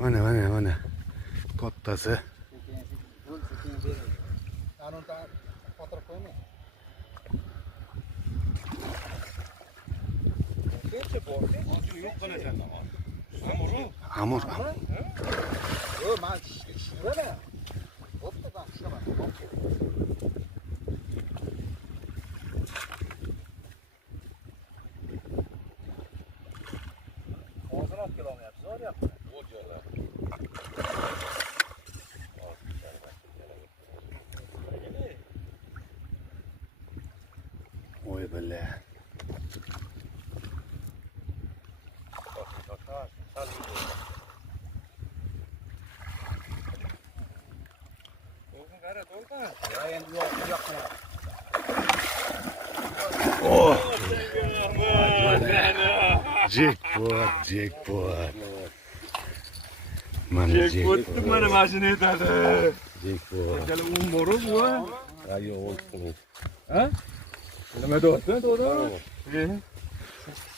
Mana. Kattasi. Amur. Oy billahi. Oh. Jackpot. Mana Jackpot mana mashina yetadi. Jackpot. Hali 10 bor bu. Ayo, olsun. Ha? Nima deyapsan, to'g'ri?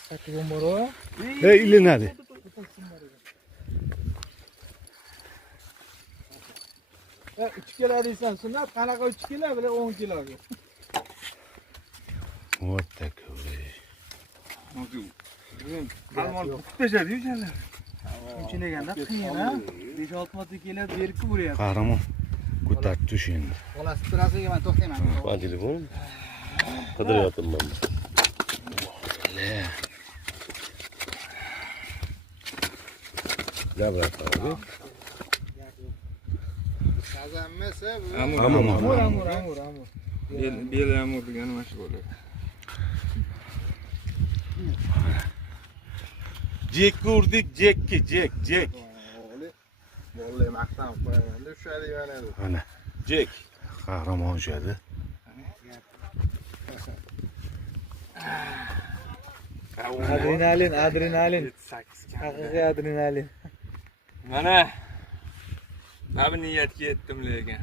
Sakkiz 10 bor. Hey, ilinadi. Ha, 3 kilo deysan, sunat qanaqa 3 kilo, bilan 10 kiloga. Вот такой. Qalmon tutashadi-yu senlar. Shuncha deganda qiyin, ha? 5-6 kilo berib bo'ryapti. Qahramon. Ko'tarib tush endi. Bolasi turasiga men to'xtayman. Va telefon qidiryapman. Gapiradi. Sazanmasa bu. Amur. Bel amur degani mana shu bo'ladi. Jek urdik, Jek. Vallahi maqtanib qo'yaman. Ushadi mana bu. Mana Jek. qahramon ushadi. Adrenalin. Haqiqiy adrenalin. Mana. Nima niyatga yetdim lekin.